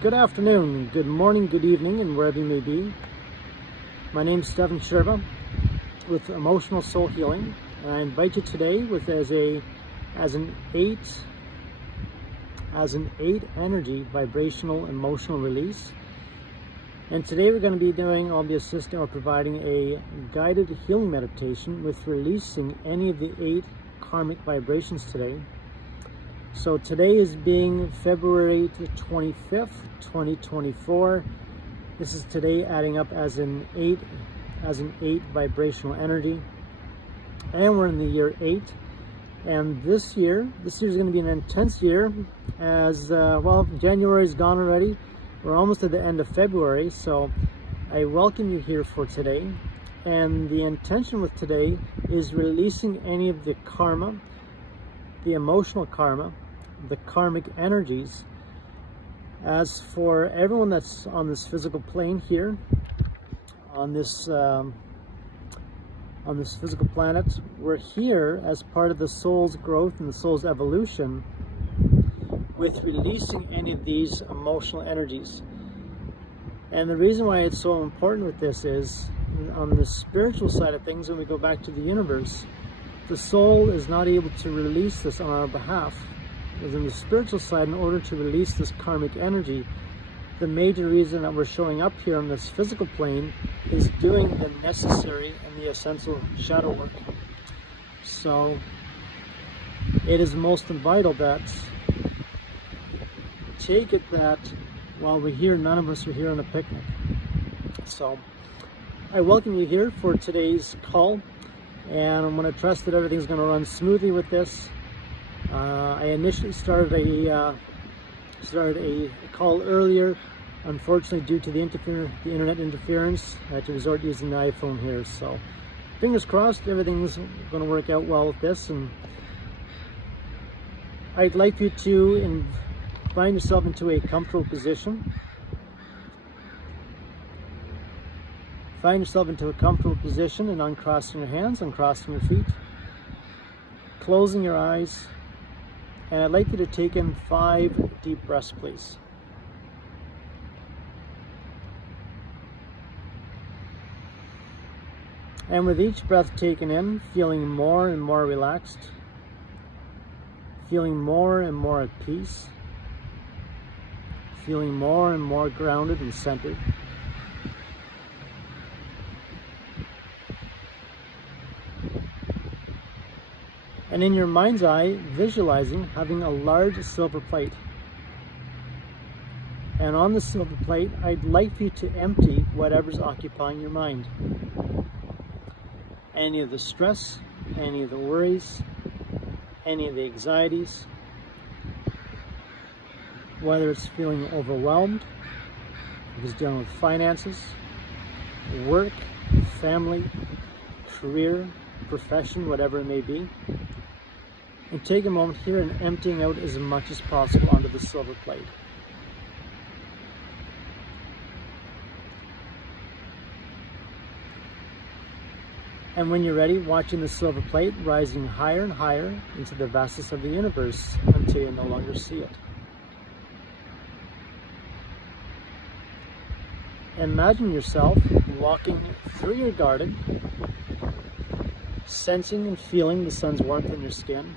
Good afternoon, good morning, good evening, and wherever you may be. My name is Stephen Sherba with Emotional Soul Healing, and I invite you today with as an eight energy vibrational emotional release. And today we're going to be I'll be assisting or providing a guided healing meditation with releasing any of the 8 karmic vibrations today. So today is being February the 25th, 2024. This is today adding up as an 8 vibrational energy. And we're in the year 8. And this year is going to be an intense year as, January's gone already. We're almost at the end of February, so I welcome you here for today. And the intention with today is releasing any of the karma, the emotional karma, the karmic energies. As for everyone that's on this physical plane here, on this physical planet, we're here as part of the soul's growth and the soul's evolution with releasing any of these emotional energies. And the reason why it's so important with this is, on the spiritual side of things, when we go back to the universe, the soul is not able to release this on our behalf. Because in the spiritual side, in order to release this karmic energy, the major reason that we're showing up here on this physical plane is doing the necessary and the essential shadow work. So it is most vital that take it that while we're here, none of us are here on a picnic. So I welcome you here for today's call, and I'm going to trust that everything's going to run smoothly with this. I initially started a call earlier. Unfortunately, due to the internet interference, I had to resort using the iPhone here. So fingers crossed, everything's going to work out well with this. And I'd like you to find yourself into a comfortable position. Find yourself into a comfortable position and uncrossing your hands, uncrossing your feet, closing your eyes. And I'd like you to take in 5 deep breaths, please. And with each breath taken in, feeling more and more relaxed, feeling more and more at peace, feeling more and more grounded and centered. And in your mind's eye, visualizing having a large silver plate. And on the silver plate, I'd like you to empty whatever's occupying your mind. Any of the stress, any of the worries, any of the anxieties, whether it's feeling overwhelmed, if it's dealing with finances, work, family, career, profession, whatever it may be. And take a moment here and emptying out as much as possible onto the silver plate. And when you're ready, watching the silver plate rising higher and higher into the vastness of the universe until you no longer see it. Imagine yourself walking through your garden, sensing and feeling the sun's warmth on your skin,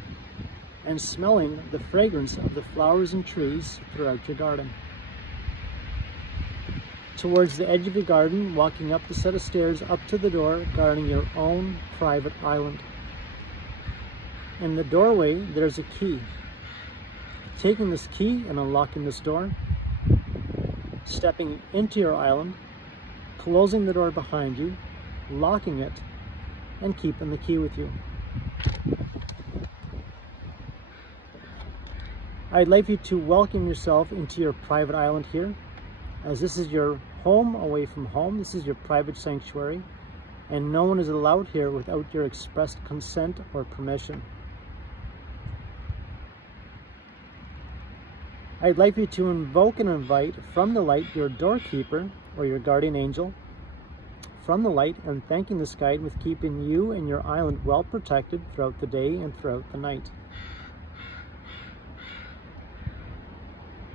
and smelling the fragrance of the flowers and trees throughout your garden. Towards the edge of your garden, walking up the set of stairs up to the door, guarding your own private island. In the doorway, there's a key. Taking this key and unlocking this door, stepping into your island, closing the door behind you, locking it, and keeping the key with you. I'd like you to welcome yourself into your private island here, as this is your home away from home. This is your private sanctuary, and no one is allowed here without your expressed consent or permission. I'd like you to invoke and invite from the light your doorkeeper or your guardian angel from the light, and thanking this guide with keeping you and your island well protected throughout the day and throughout the night.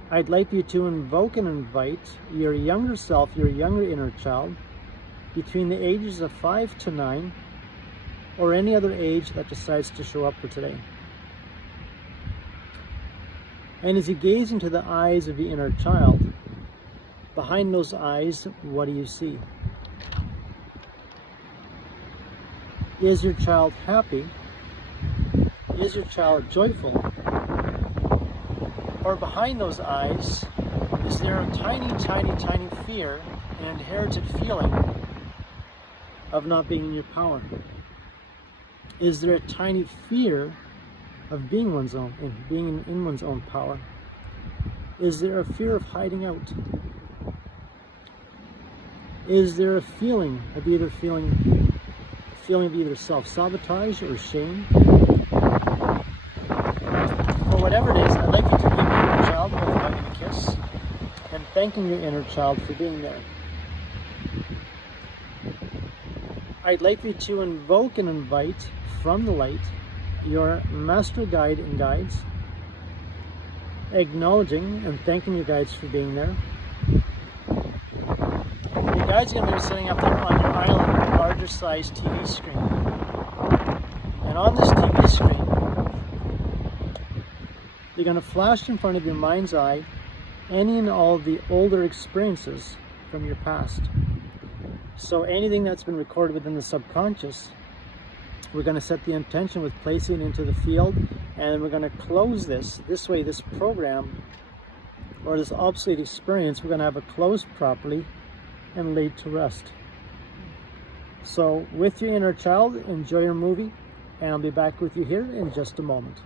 I'd like you to invoke and invite your younger self, your younger inner child, between the ages of 5 to 9, or any other age that decides to show up for today. And as you gaze into the eyes of the inner child, behind those eyes, what do you see? Is your child happy? Is your child joyful? Or behind those eyes, is there a tiny, tiny, tiny fear, an inherited feeling of not being in your power? Is there a tiny fear of being in one's own power? Is there a fear of hiding out? Is there a feeling of either self-sabotage or shame? Or whatever it is, I'd like you to give your inner child both a hug and a kiss, and thanking your inner child for being there. I'd like you to invoke and invite from the light your master guide and guides, acknowledging and thanking your guides for being there. Your guides are going to be sitting up there on your island with a larger size TV screen. And on this TV screen, they're going to flash in front of your mind's eye any and all of the older experiences from your past. So anything that's been recorded within the subconscious, we're going to set the intention with placing it into the field, and we're going to close this way, this program or this obsolete experience, we're going to have it closed properly and laid to rest. So with your inner child, enjoy your movie, and I'll be back with you here in just a moment.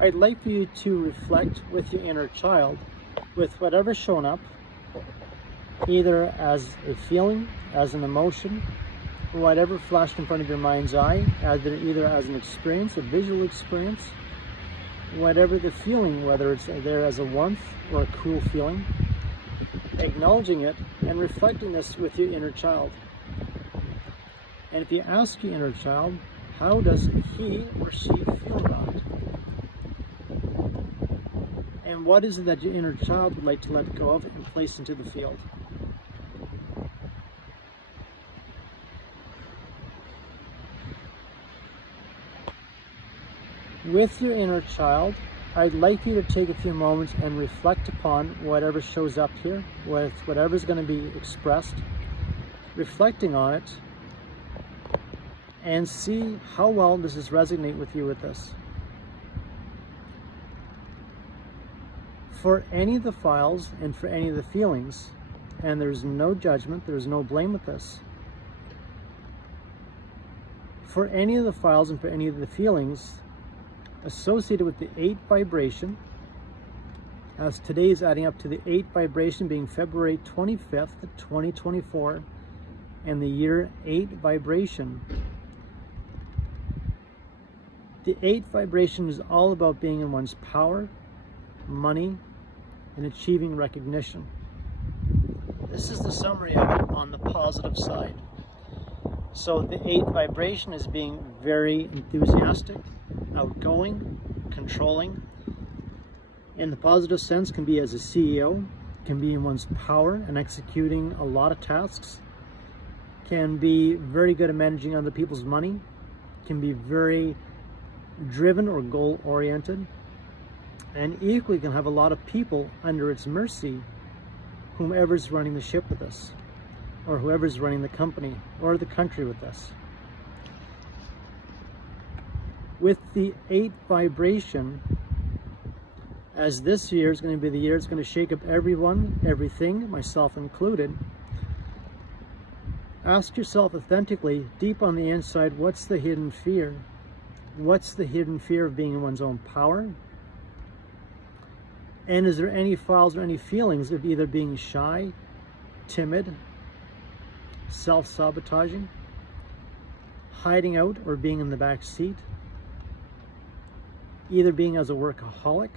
I'd like for you to reflect with your inner child with whatever's shown up, either as a feeling, as an emotion, whatever flashed in front of your mind's eye, either as an experience, a visual experience, whatever the feeling, whether it's there as a warmth or a cool feeling, acknowledging it and reflecting this with your inner child. And if you ask your inner child, how does he or she feel about it? And what is it that your inner child would like to let go of and place into the field? With your inner child, I'd like you to take a few moments and reflect upon whatever shows up here, with whatever's going to be expressed, reflecting on it, and see how well does this resonate with you with this. For any of the files and for any of the feelings, and there's no judgment, there's no blame with this. For any of the files and for any of the feelings associated with the 8 vibration, as today is adding up to the 8 vibration being February 25th, 2024, and the year 8 vibration. The 8 vibration is all about being in one's power, money, and achieving recognition. This is the summary of it on the positive side. So the 8 vibration is being very enthusiastic, outgoing, controlling. In the positive sense, can be as a CEO, can be in one's power and executing a lot of tasks, can be very good at managing other people's money, can be very driven or goal-oriented, and equally can have a lot of people under its mercy whomever's running the ship with us, or whoever's running the company or the country with us. With the 8 vibration, as this year is going to be the year it's going to shake up everyone, everything, myself included, ask yourself authentically, deep on the inside, what's the hidden fear? What's the hidden fear of being in one's own power? And is there any files or any feelings of either being shy, timid, self-sabotaging, hiding out or being in the back seat, either being as a workaholic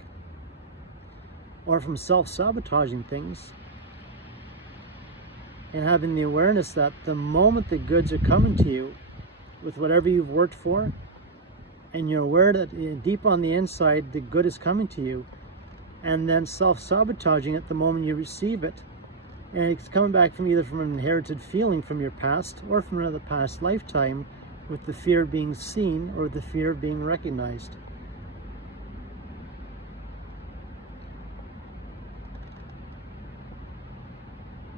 or from self-sabotaging things, and having the awareness that the moment the goods are coming to you with whatever you've worked for, and you're aware that deep on the inside the good is coming to you, and then self-sabotaging at the moment you receive it, and it's coming back from either from an inherited feeling from your past or from another past lifetime, with the fear of being seen or the fear of being recognized.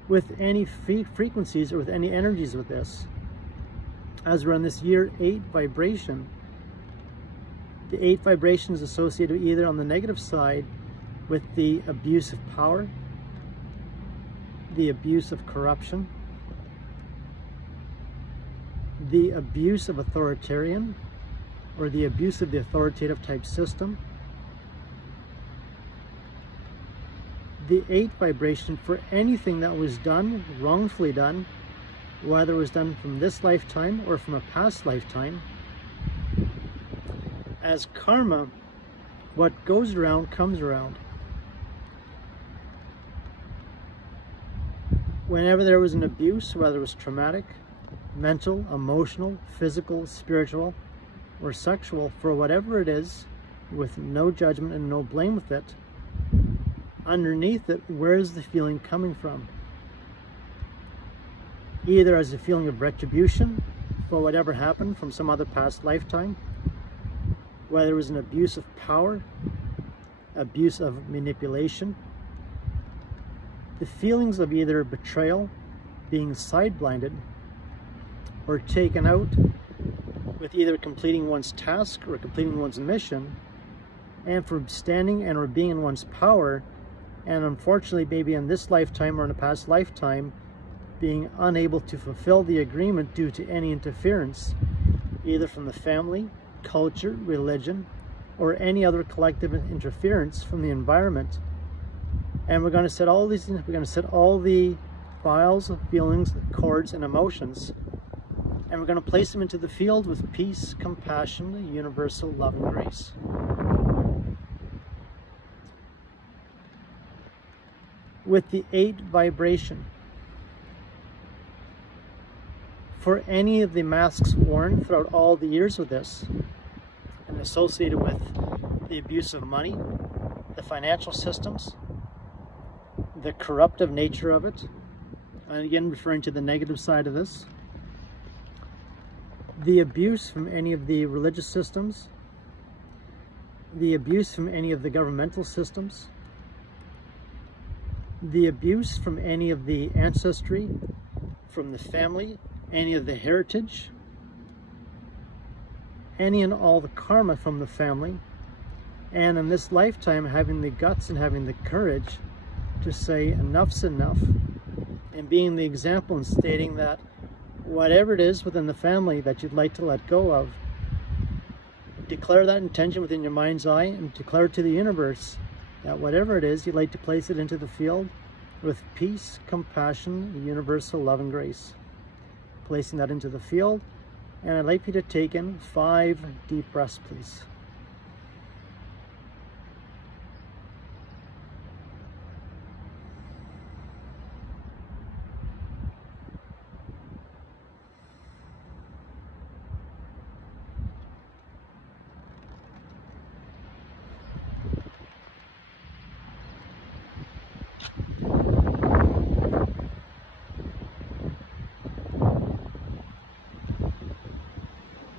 With any frequencies or with any energies with this, as we're on this year 8 vibration, the 8 vibration is associated either on the negative side with the abuse of power, the abuse of corruption, the abuse of authoritarian, or the abuse of the authoritative type system. The 8 vibration for anything that was done, wrongfully done, whether it was done from this lifetime or from a past lifetime. As karma, what goes around comes around. Whenever there was an abuse, whether it was traumatic, mental, emotional, physical, spiritual, or sexual, for whatever it is, with no judgment and no blame with it, underneath it, where is the feeling coming from? Either as a feeling of retribution for whatever happened from some other past lifetime, whether it was an abuse of power, abuse of manipulation, the feelings of either betrayal, being side-blinded, or taken out with either completing one's task or completing one's mission, and for standing and or being in one's power, and unfortunately maybe in this lifetime or in a past lifetime being unable to fulfill the agreement due to any interference, either from the family, culture, religion, or any other collective interference from the environment. And we're going to set all the files of feelings, chords, and emotions, and we're going to place them into the field with peace, compassion, universal love and grace. With the 8 vibration, for any of the masks worn throughout all the years with this, and associated with the abuse of money, the financial systems, the corruptive nature of it, and again referring to the negative side of this, the abuse from any of the religious systems, the abuse from any of the governmental systems, the abuse from any of the ancestry, from the family, any of the heritage, any and all the karma from the family, and in this lifetime having the guts and having the courage to say enough's enough, and being the example and stating that whatever it is within the family that you'd like to let go of, declare that intention within your mind's eye and declare to the universe that whatever it is, you'd like to place it into the field with peace, compassion, universal love and grace. Placing that into the field, and I'd like you to take in 5 deep breaths, please.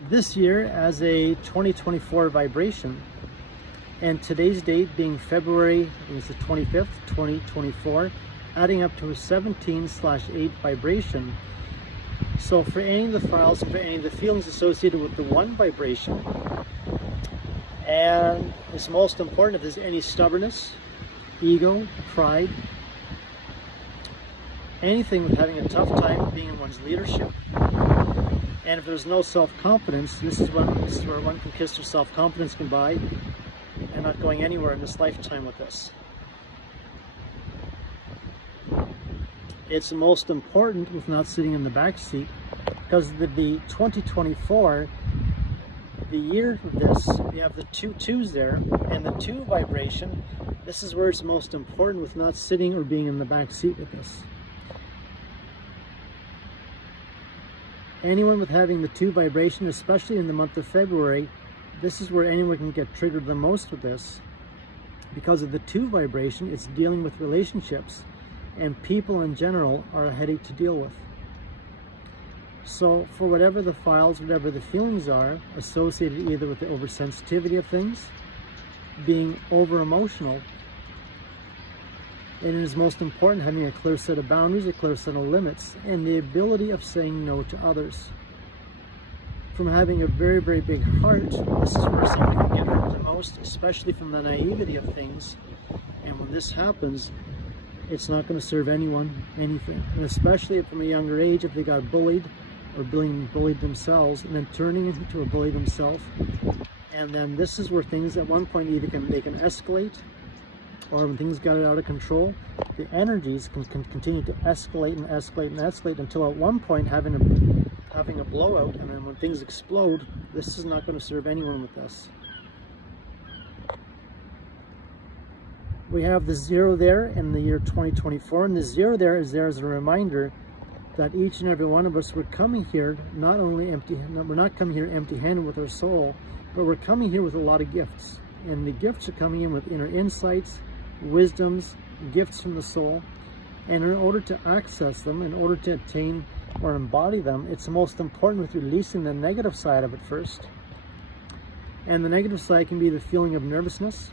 This year, as a 2024 vibration, and today's date being February, I think it's the 25th, 2024, adding up to a 17/8 vibration. So for any of the files and for any of the feelings associated with the 1 vibration, and it's most important if there's any stubbornness, ego, pride, anything with having a tough time being in one's leadership, and if there's no self-confidence, this is where one can kiss their self-confidence goodbye and not going anywhere in this lifetime with this. It's most important with not sitting in the back seat, because the 2024, the year of this, you have the 2 2s there, and the 2 vibration, this is where it's most important with not sitting or being in the back seat with this. Anyone with having the 2 vibration, especially in the month of February, this is where anyone can get triggered the most with this. Because of the 2 vibration, it's dealing with relationships, and people in general are a headache to deal with. So for whatever the files, whatever the feelings are associated either with the oversensitivity of things, being over emotional, and it is most important having a clear set of boundaries, a clear set of limits, and the ability of saying no to others. From having a very, very big heart, this is where somebody can get hurt the most, especially from the naivety of things. And when this happens, it's not going to serve anyone anything. And especially from a younger age, if they got bullied or being bullied themselves and then turning into a bully themselves. And then this is where things at one point either they can escalate, or when things got out of control, the energies can continue to escalate and escalate and escalate until at one point having a blowout, and then when things explode, this is not going to serve anyone with this. We have the 0 there in the year 2024, and the 0 there is there as a reminder that each and every one of us, we're coming here not only we're not coming here empty-handed with our soul, but we're coming here with a lot of gifts. And the gifts are coming in with inner insights, wisdoms, gifts from the soul. And in order to access them, in order to attain or embody them, it's most important with releasing the negative side of it first. And the negative side can be the feeling of nervousness.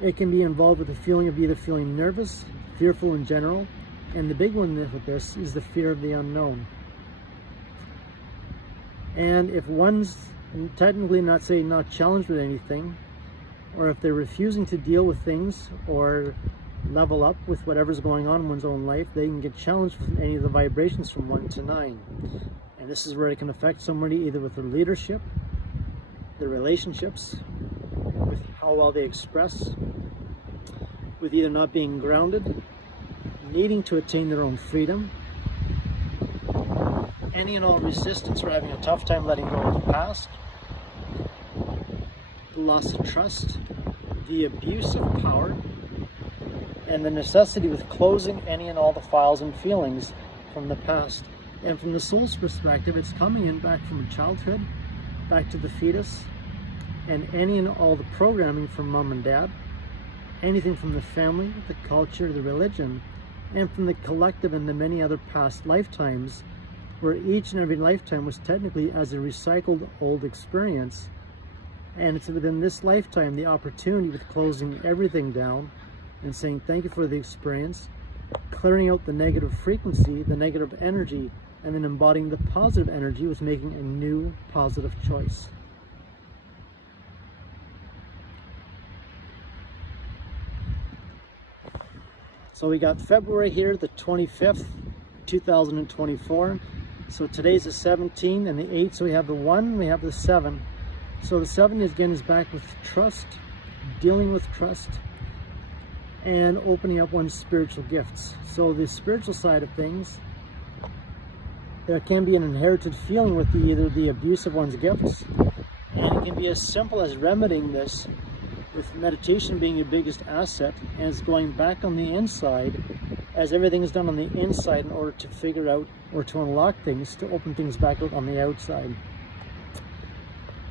It can be involved with the feeling of either feeling nervous, fearful in general, and the big one with this is the fear of the unknown. And if one's technically not challenged with anything, or if they're refusing to deal with things or level up with whatever's going on in one's own life, they can get challenged with any of the vibrations from 1 to 9. And this is where it can affect somebody either with their leadership, their relationships, with how well they express, with either not being grounded, needing to attain their own freedom, any and all resistance or having a tough time letting go of the past, the loss of trust, the abuse of power, and the necessity with closing any and all the files and feelings from the past. And from the soul's perspective, it's coming in back from childhood, back to the fetus, and any and all the programming from mom and dad, anything from the family, the culture, the religion, and from the collective and the many other past lifetimes, where each and every lifetime was technically as a recycled old experience. And it's within this lifetime the opportunity with closing everything down and saying thank you for the experience, clearing out the negative frequency, the negative energy, and then embodying the positive energy with making a new positive choice. So we got February here, the 25th, 2024. So today's the 17th and the 8th, so we have the 1, we have the 7. So the 7 again is back with trust, dealing with trust, and opening up one's spiritual gifts. So the spiritual side of things, there can be an inherited feeling with either the abuse of one's gifts, and it can be as simple as remedying this with meditation being your biggest asset, and it's going back on the inside, as everything is done on the inside in order to figure out or to unlock things, to open things back out on the outside.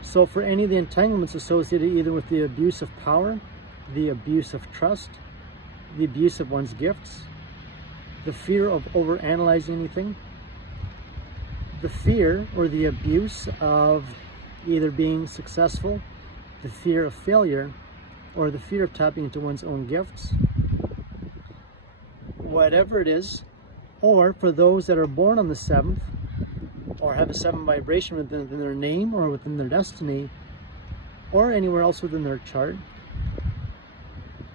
So for any of the entanglements associated either with the abuse of power, the abuse of trust, the abuse of one's gifts, the fear of overanalyzing anything, the fear or the abuse of either being successful, the fear of failure, or the fear of tapping into one's own gifts, whatever it is, or for those that are born on the 7th, or have a 7 vibration within their name or within their destiny, or anywhere else within their chart,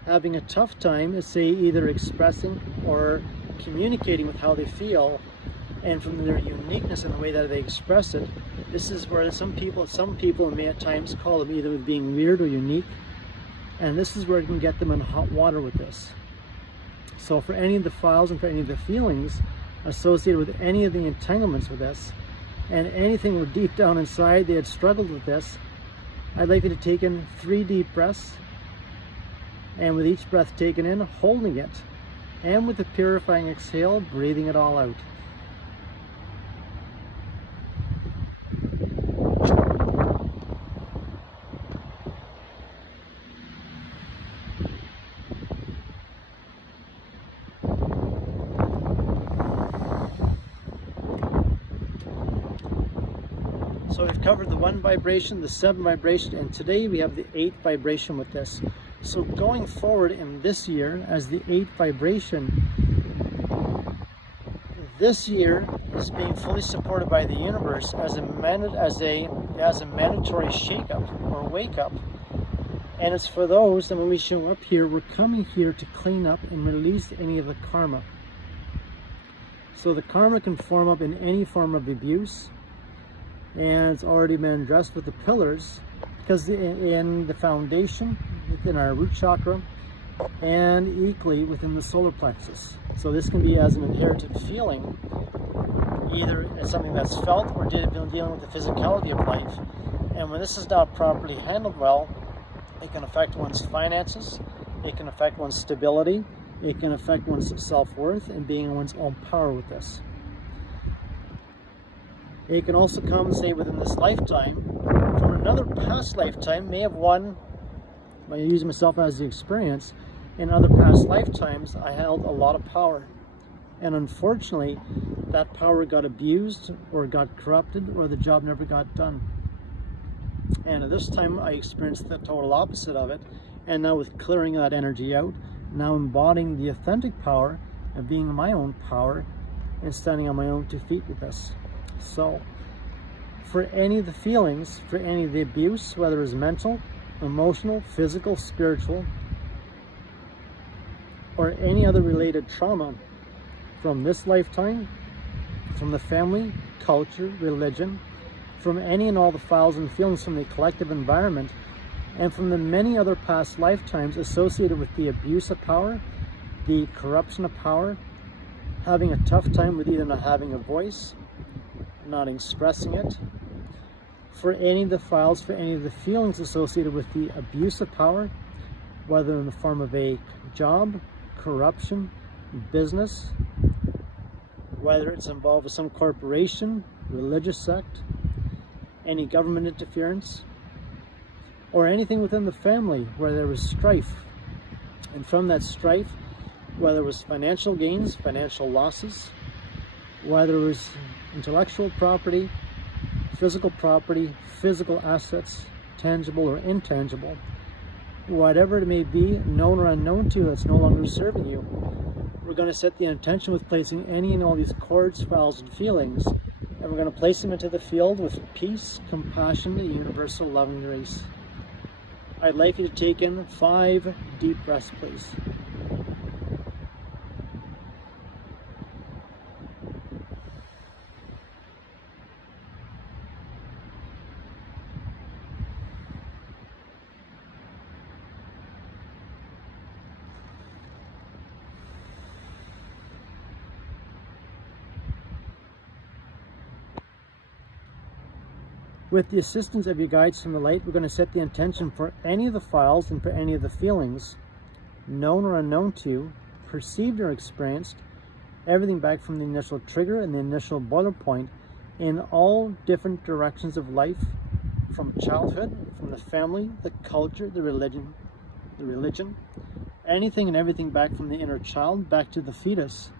having a tough time, say, either expressing or communicating with how they feel, and from their uniqueness in the way that they express it. This is where some people may at times call them either being weird or unique, and this is where you can get them in hot water with this. So for any of the files and for any of the feelings associated with any of the entanglements with this, and anything where deep down inside they had struggled with this, I'd like you to take in 3 deep breaths, and with each breath taken in, holding it, and with the purifying exhale, breathing it all out. So we've covered the 1 vibration, the 7 vibration, and today we have the 8 vibration with this. So going forward in this year as the 8 vibration, this year is being fully supported by the universe as a mandatory shake-up or wake-up. And it's for those that when we show up here, we're coming here to clean up and release any of the karma. So the karma can form up in any form of abuse, and it's already been addressed with the pillars, because in the foundation, within our root chakra, and equally within the solar plexus. So this can be as an inherited feeling, either as something that's felt or dealing with the physicality of life. And when this is not properly handled well, it can affect one's finances, it can affect one's stability, it can affect one's self-worth and being in one's own power with this. It can also come, say, within this lifetime, from another past lifetime, may have one, by using myself as the experience, in other past lifetimes, I held a lot of power. And unfortunately, that power got abused, or got corrupted, or the job never got done. And at this time, I experienced the total opposite of it. And now with clearing that energy out, now embodying the authentic power of being my own power and standing on my own 2 feet with this. So, for any of the feelings, for any of the abuse, whether it's mental, emotional, physical, spiritual, or any other related trauma from this lifetime, from the family, culture, religion, from any and all the files and feelings from the collective environment, and from the many other past lifetimes associated with the abuse of power, the corruption of power, having a tough time with either not having a voice, not expressing it, for any of the files, for any of the feelings associated with the abuse of power, whether in the form of a job, corruption, business, whether it's involved with some corporation, religious sect, any government interference, or anything within the family where there was strife. And from that strife, whether it was financial gains, financial losses, whether it was intellectual property, physical assets, tangible or intangible, whatever it may be, known or unknown to you, that's no longer serving you, we're going to set the intention with placing any and all these cords, files, and feelings, and we're going to place them into the field with peace, compassion, and universal love and grace. I'd like you to take in 5 deep breaths, please. With the assistance of your guides from the light, we're going to set the intention for any of the files and for any of the feelings, known or unknown to you, perceived or experienced, everything back from the initial trigger and the initial boiler point in all different directions of life, from childhood, from the family, the culture, the religion, anything and everything back from the inner child back to the fetus,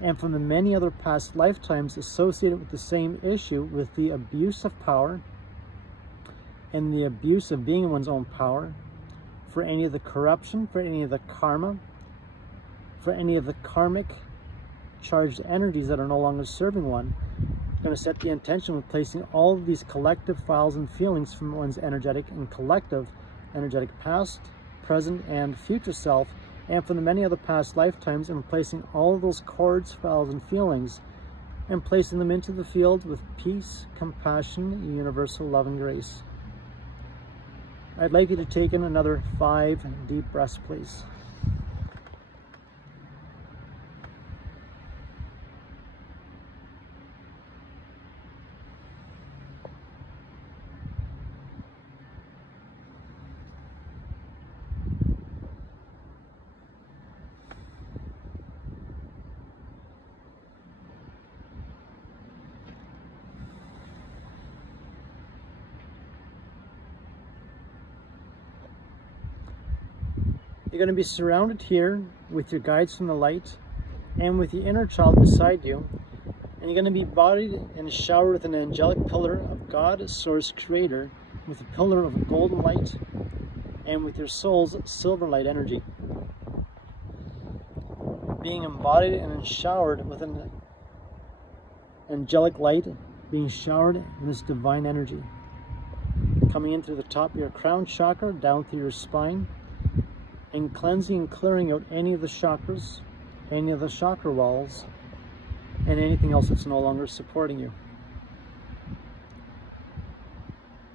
and from the many other past lifetimes associated with the same issue, with the abuse of power and the abuse of being in one's own power, for any of the corruption, for any of the karma, for any of the karmic charged energies that are no longer serving one. Going to set the intention with placing all of these collective files and feelings from one's energetic and collective energetic past, present, and future self, and from the many other past lifetimes, and placing all of those cords, files, and feelings, and placing them into the field with peace, compassion, universal love, and grace. I'd like you to take in another 5 deep breaths, please. You're going to be surrounded here with your guides from the light and with the inner child beside you. And you're going to be bodied and showered with an angelic pillar of God, Source, Creator, with a pillar of golden light and with your soul's silver light energy. Being embodied and showered with an angelic light, being showered in this divine energy. Coming in through the top of your crown chakra, down through your spine, and cleansing and clearing out any of the chakras, any of the chakra walls, and anything else that's no longer supporting you.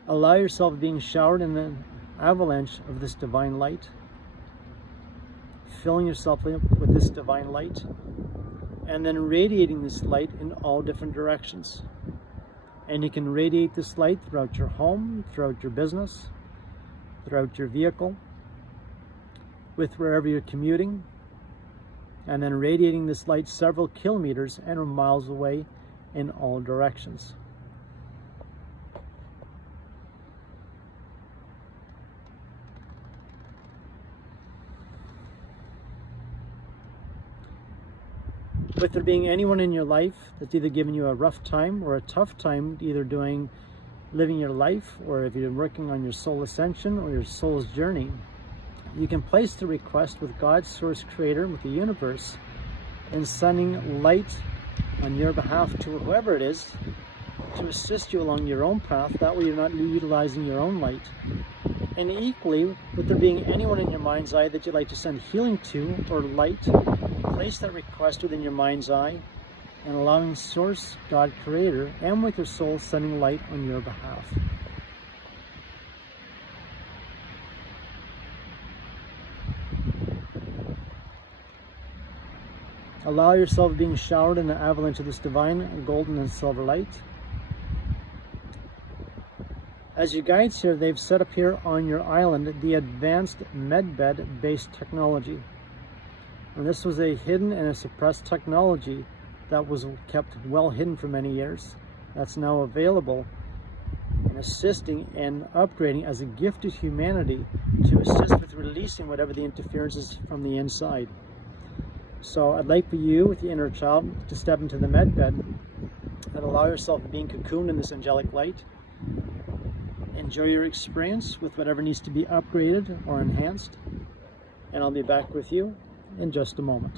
Allow yourself being showered in an avalanche of this divine light, filling yourself up with this divine light, and then radiating this light in all different directions. And you can radiate this light throughout your home, throughout your business, throughout your vehicle, with wherever you're commuting, and then radiating this light several kilometers and miles away in all directions. With there being anyone in your life that's either giving you a rough time or a tough time, either living your life, or if you're working on your soul ascension or your soul's journey, you can place the request with God, Source, Creator, with the universe, and sending light on your behalf to whoever it is to assist you along your own path. That way you're not utilizing your own light. And equally, with there being anyone in your mind's eye that you'd like to send healing to or light, place that request within your mind's eye and allowing Source, God, Creator, and with your soul sending light on your behalf. Allow yourself being showered in an avalanche of this divine golden and silver light. As your guides here, they've set up here on your island the advanced medbed based technology. And this was a hidden and a suppressed technology that was kept well hidden for many years. That's now available and assisting and upgrading as a gift to humanity to assist with releasing whatever the interference is from the inside. So I'd like for you, with the inner child, to step into the med bed and allow yourself being cocooned in this angelic light. Enjoy your experience with whatever needs to be upgraded or enhanced, and I'll be back with you in just a moment.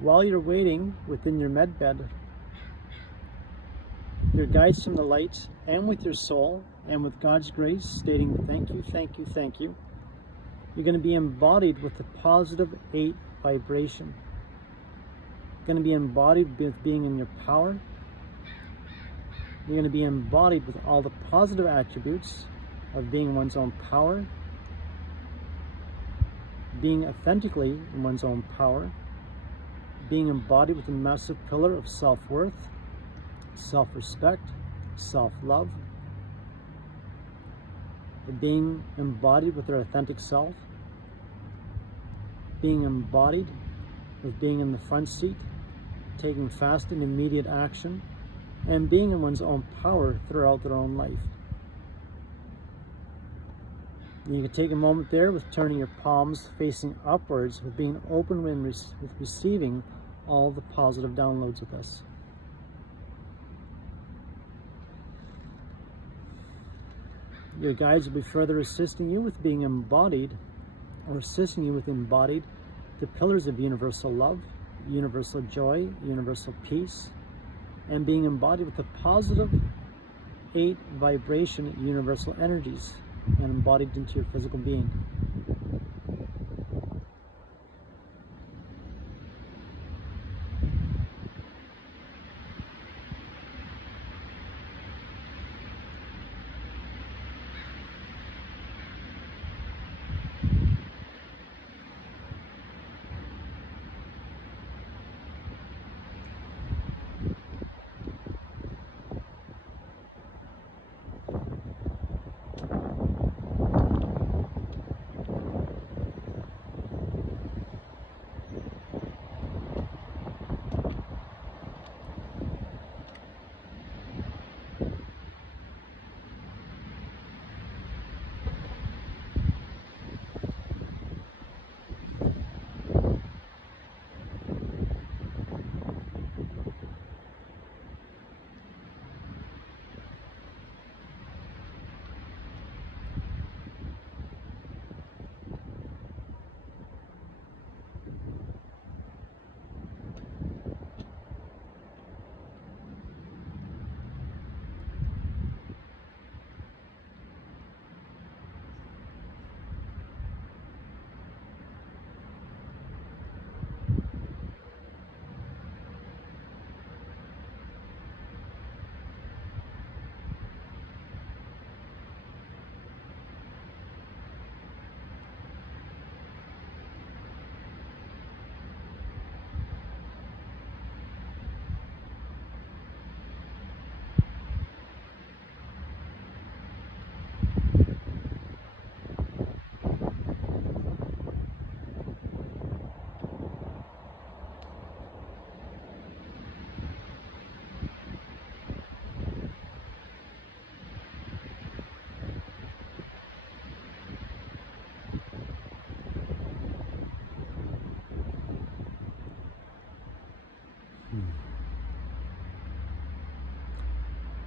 While you're waiting within your med bed, your guides from the light and with your soul and with God's grace stating thank you, thank you, thank you, you're going to be embodied with the positive 8 vibration. You're going to be embodied with being in your power. You're going to be embodied with all the positive attributes of being in one's own power, being authentically in one's own power, being embodied with a massive pillar of self-worth, self-respect, self-love, being embodied with their authentic self, being embodied with being in the front seat, taking fast and immediate action, and being in one's own power throughout their own life. You can take a moment there with turning your palms facing upwards, with being open and with receiving all the positive downloads with us. Your guides will be further assisting you with being embodied, or assisting you with embodied the pillars of universal love, universal joy, universal peace, and being embodied with the positive 8 vibration universal energies and embodied into your physical being.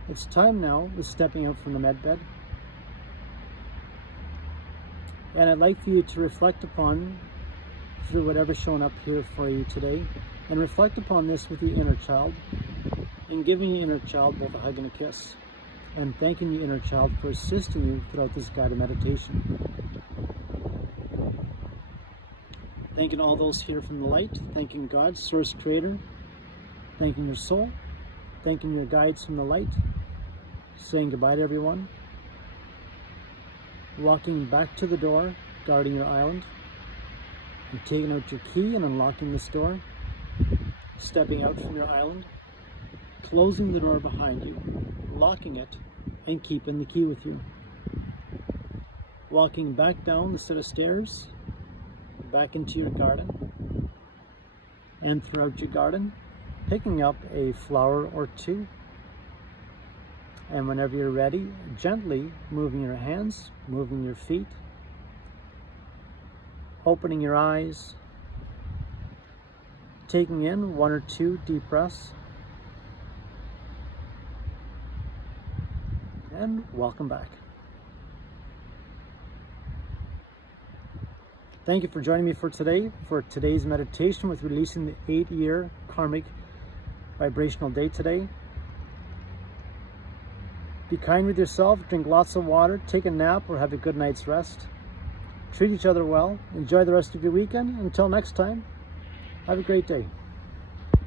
It's time now with stepping out from the med bed. And I'd like for you to reflect upon, through whatever's shown up here for you today, and reflect upon this with your inner child, and giving your inner child both a hug and a kiss, and thanking your inner child for assisting you throughout this guided meditation. Thanking all those here from the light, thanking God, Source Creator, thanking your soul, thanking your guides from the light, saying goodbye to everyone, walking back to the door, guarding your island, and taking out your key and unlocking this door, stepping out from your island, closing the door behind you, locking it, and keeping the key with you. Walking back down the set of stairs, back into your garden, and throughout your garden, picking up a flower or two. And whenever you're ready, gently moving your hands, moving your feet, opening your eyes, taking in 1 or 2 deep breaths, and welcome back. Thank you for joining me for today's meditation with releasing the 8-year karmic vibrational day today. Be kind with yourself, drink lots of water, take a nap, or have a good night's rest. Treat each other well. Enjoy the rest of your weekend. Until next time, have a great day.